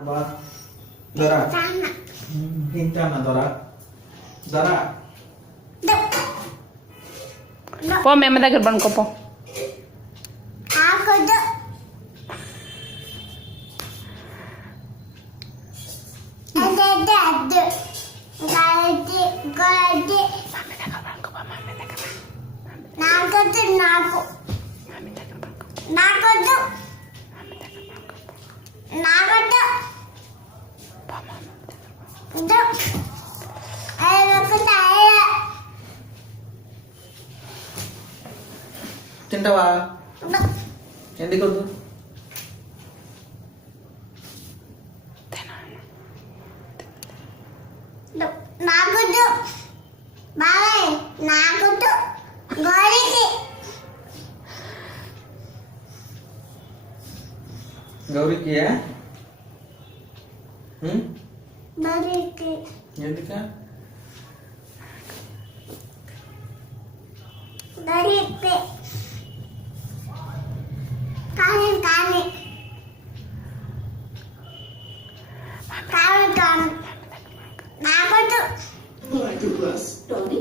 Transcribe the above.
Apa? Dora. Hintana Dora. Dora. పో మేము దగ్గర పనుకోపో. తింటావా? ఎందుకు వద్దు? నాకొద్దు బాబాయ్, నాకొద్దు. గౌరీకి గౌరీకి ఎందుక? గౌరీకి కానీ కానీ కానీ కానీ నాకొద్దు. Go to class, Tony.